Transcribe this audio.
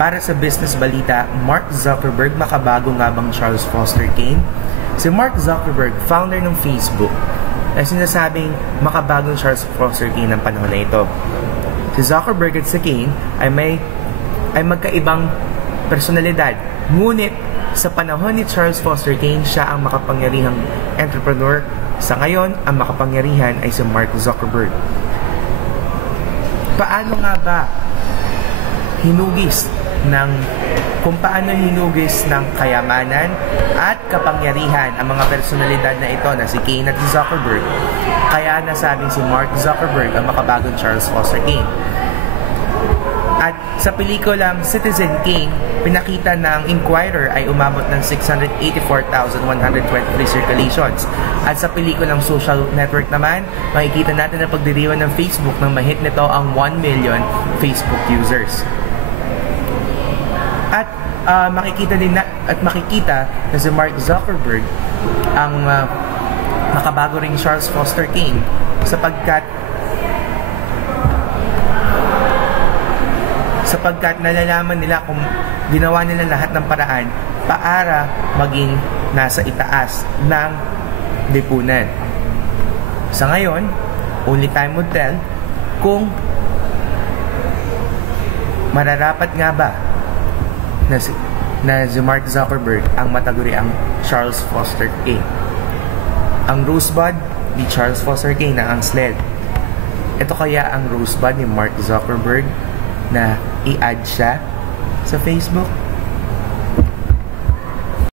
Para sa business balita, Mark Zuckerberg, makabago nga bang Charles Foster Kane? Si Mark Zuckerberg, founder ng Facebook, ay sinasabing makabagong Charles Foster Kane ng panahon na ito. Si Zuckerberg at si Kane ay magkaibang personalidad. Ngunit sa panahon ni Charles Foster Kane, siya ang makapangyarihang entrepreneur. Sa ngayon, ang makapangyarihan ay si Mark Zuckerberg. Kung paano hinugis ng kayamanan at kapangyarihan ang mga personalidad na ito na si Kane at si Zuckerberg, kaya nasabing si Mark Zuckerberg ang makabagong Charles Foster Kane. At sa pelikulang Citizen Kane, pinakita na ang Inquirer ay umabot ng 684,123 circulations. At sa pelikulang Social Network naman, makikita natin na pagdiriwan ng Facebook nang mahit nito ang 1 million Facebook users. At makikita na si Mark Zuckerberg ang makabago ring Charles Foster Kane sapagkat nalalaman nila kung ginawa nila lahat ng paraan para maging nasa itaas ng lipunan. Sa ngayon, only time will tell kung mararapat nga ba na si Mark Zuckerberg ang mataguri ang Charles Foster Kane. Ang Rosebud ni Charles Foster Kane na ang sled. Ito kaya ang Rosebud ni Mark Zuckerberg na i-add siya sa Facebook?